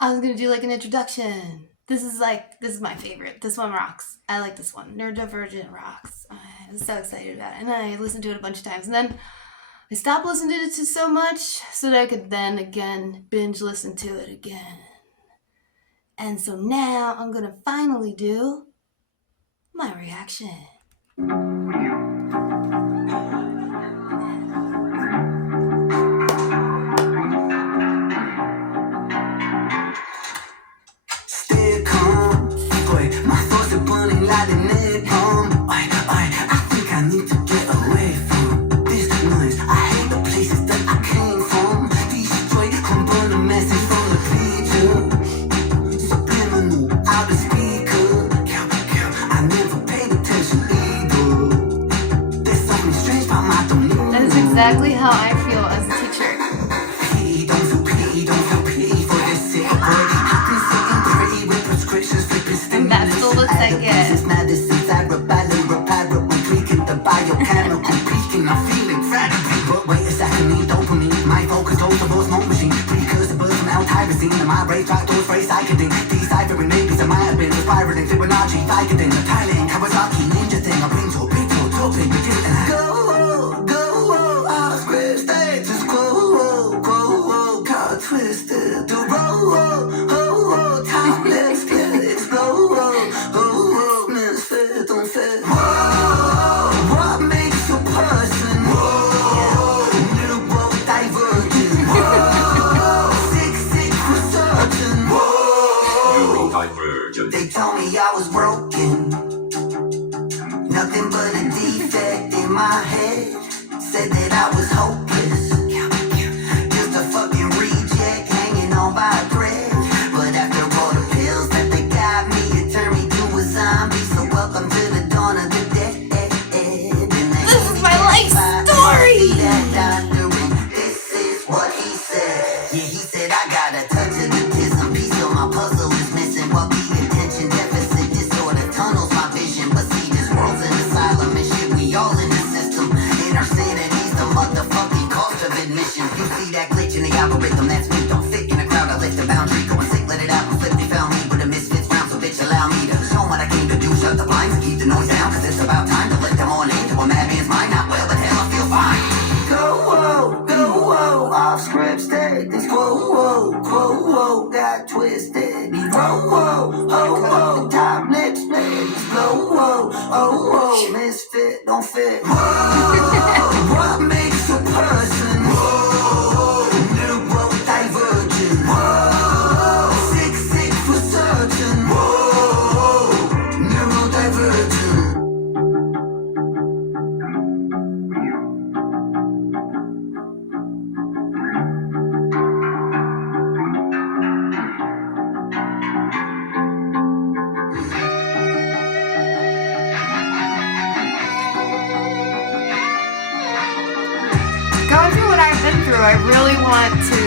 I was gonna do like an introduction. This is my favorite. This one rocks. I like this one. Neurodivergent rocks. I was so excited about it. And I listened to it a bunch of times. And then I stopped listening to it so much so that I could then again binge listen to it again. And so now I'm gonna finally do my reaction. Stay calm, boy. My thoughts are burning like a napalm. I think I need to get away from this noise. I hate the places that I came from. Destroy, come burn a message from the picture. Subliminal, out the speaker. I never paid attention either. There's something strange about my demeanor. That is exactly how I feel as a teacher. Don't feel pity for this sick boy. I've been sitting pretty with prescriptions, flipping And that's the looks I get. Medicines, I repair, tweaking the biochemical peaking. I'm feeling fragile. But wait a second, need dopamine. My focus goes to smoke machine. Precursor birds from L-tyrosine. And my brain track those phrase psycheding. Deciphering maybes, I might have been inspiring Fibonacci, Vicodin, the Thailand, Kawasaki, ninja thing. I bring to a big topic, begin and go, I'll script status quo, got twisted, the roll, timeless, split, explode, misfit, don't fit. What makes a person? Neurodivergent. Sick for certain. Neurodivergent. They told me I was broken. Nothing but a defect in my head. Said that I was hopeless. Just a fucking reject hanging on by a thread. But after all the pills that they got me, it turned me to a zombie. So welcome to the dawn of the dead. This is my life story! This is what he said. Yeah, he said I got a touch of autism. Piece of my puzzle is missing. What be attention deficit disorder tunnels my vision. But see, this world's an asylum and shit. We all in the system. In our sanity's the motherfucking cost of admission. You see that glitch in the algorithm? That's me. Don't fit in a crowd. I lift the boundary. Go and sick, let it out and flip. They found me with a misfits round. So bitch, allow me to show what I came to do. Shut the blinds and keep the noise down. Cause it's about time to let them on into a madman's mind. Not well, but hell, I feel fine. Go, off script statements. Whoa, got twisted. Whoa, top lips, babies. Whoa, misfit, don't fit. What makes a person? Neurodivergent. Sick for certain. Neurodivergent. Going through what I've been through, I really want to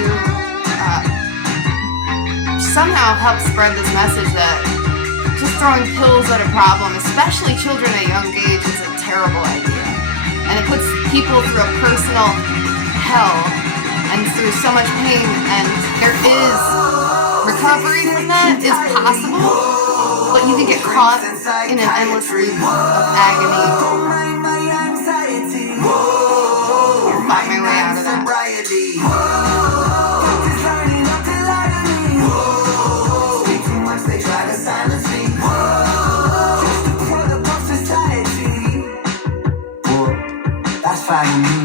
somehow help spread this message that just throwing pills at a problem, especially children at a young age, is a terrible idea. And it puts people through a personal hell and through so much pain, and there is recovery from that is possible, but you can get caught in an endless loop of agony. Find my way out of that. That's fine with me.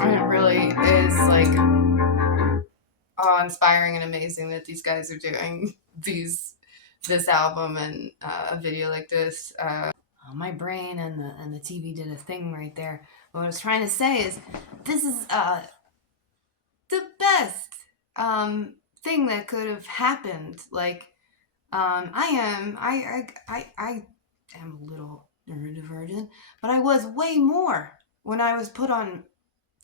And it really is like awe-inspiring and amazing that these guys are doing this album and a video like this. My brain and the TV did a thing right there. What I was trying to say is, this is the best thing that could have happened. Like, I am a little neurodivergent, but I was way more when I was put on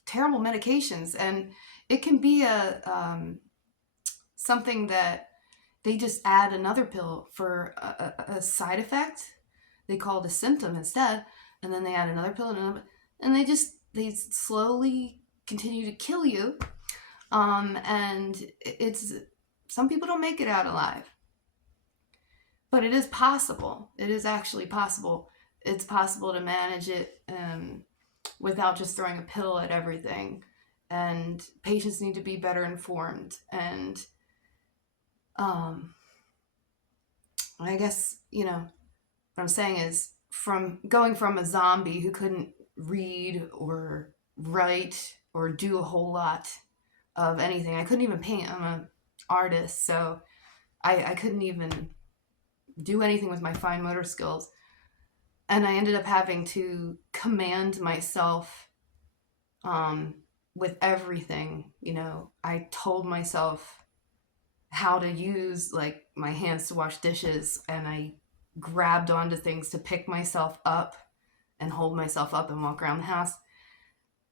terrible medications, and it can be something that they just add another pill for a side effect they call it a symptom instead, and then they add another pill and they slowly continue to kill you. And it's, some people don't make it out alive, but it is possible. It is actually possible. It's possible to manage it without just throwing a pill at everything. And patients need to be better informed. And I guess, what I'm saying is, from going from a zombie who couldn't read or write or do a whole lot of anything. I couldn't even paint. I'm an artist, so I couldn't even do anything with my fine motor skills. And I ended up having to command myself with everything. I told myself how to use like my hands to wash dishes, and I grabbed onto things to pick myself up and hold myself up and walk around the house.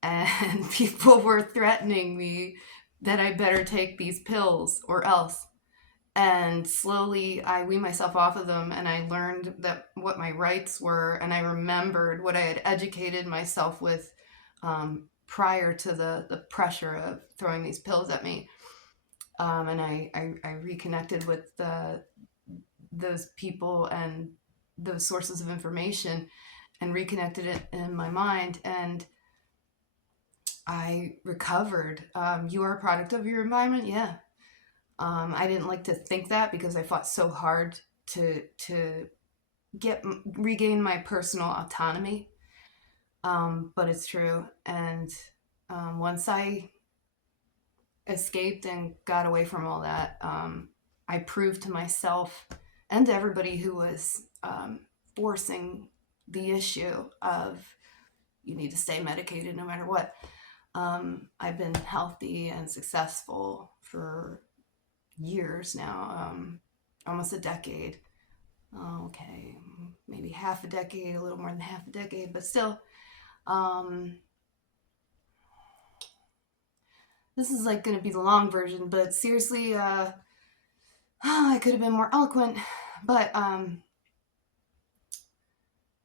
And people were threatening me that I better take these pills or else. And slowly I weaned myself off of them, and I learned that what my rights were, and I remembered what I had educated myself with prior to the pressure of throwing these pills at me. And I reconnected with those people and those sources of information and reconnected it in my mind, and I recovered. You are a product of your environment. Yeah. I didn't like to think that because I fought so hard to regain my personal autonomy. But it's true. And once I escaped and got away from all that, I proved to myself and to everybody who was forcing the issue of you need to stay medicated no matter what. I've been healthy and successful for years now, almost a decade. Okay, maybe half a decade, a little more than half a decade, but still. This is like going to be the long version, but seriously, I could have been more eloquent, but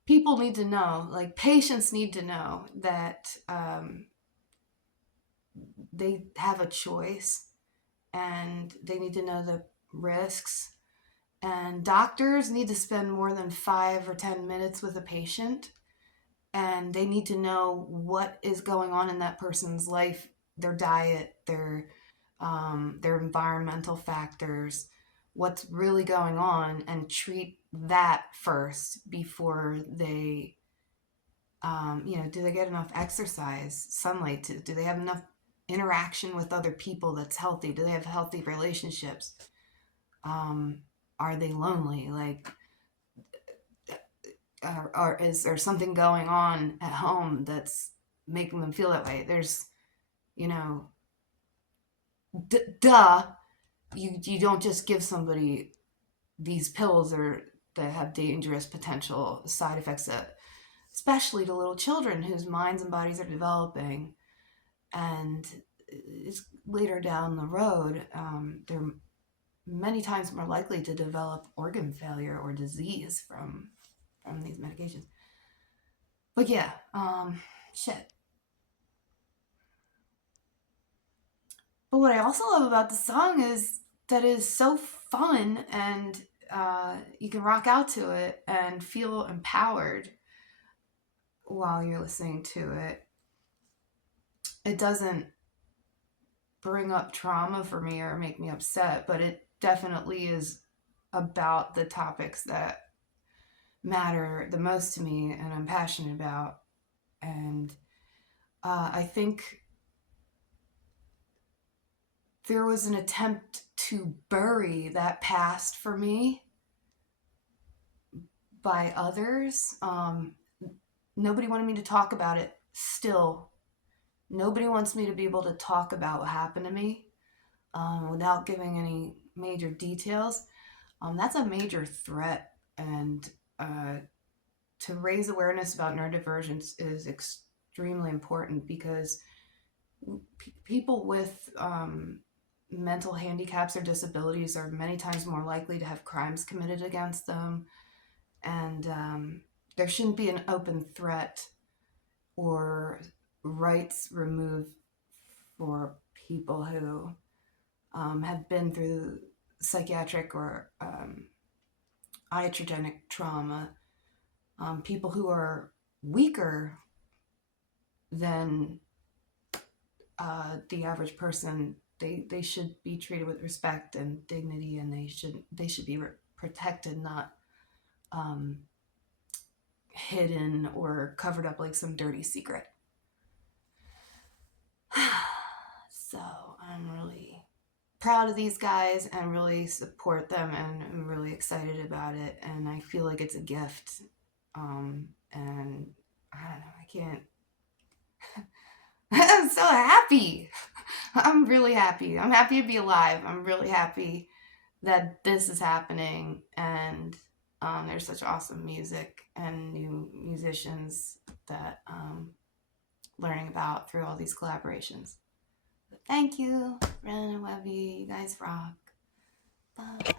people need to know, like patients need to know that they have a choice, and they need to know the risks, and doctors need to spend more than 5 or 10 minutes with a patient, and they need to know what is going on in that person's life, their diet, their environmental factors, what's really going on, and treat that first before they, do they get enough exercise, sunlight, do they have enough interaction with other people that's healthy? Do they have healthy relationships? Are they lonely? Like, or is there something going on at home that's making them feel that way? There's, you don't just give somebody these pills that have dangerous potential side effects, especially to little children whose minds and bodies are developing. And it's later down the road, they're many times more likely to develop organ failure or disease from these medications. But yeah, shit. But what I also love about the song is that it is so fun, and you can rock out to it and feel empowered while you're listening to it. It doesn't bring up trauma for me or make me upset, but it definitely is about the topics that matter the most to me and I'm passionate about. And I think there was an attempt to bury that past for me by others. Nobody wanted me to talk about it still. Nobody wants me to be able to talk about what happened to me without giving any major details. That's a major threat, and to raise awareness about neurodivergence is extremely important, because people with mental handicaps or disabilities are many times more likely to have crimes committed against them, And there shouldn't be an open threat or rights removed for people who have been through psychiatric or iatrogenic trauma. People who are weaker than the average person, they should be treated with respect and dignity, and they should be protected, not hidden or covered up like some dirty secret. So I'm really proud of these guys and really support them, and I'm really excited about it, and I feel like it's a gift. And I don't know, I can't. I'm so happy. I'm really happy. I'm happy to be alive. I'm really happy that this is happening, and there's such awesome music and new musicians that learning about through all these collaborations. But thank you, Ren and Webby. You guys rock. Bye.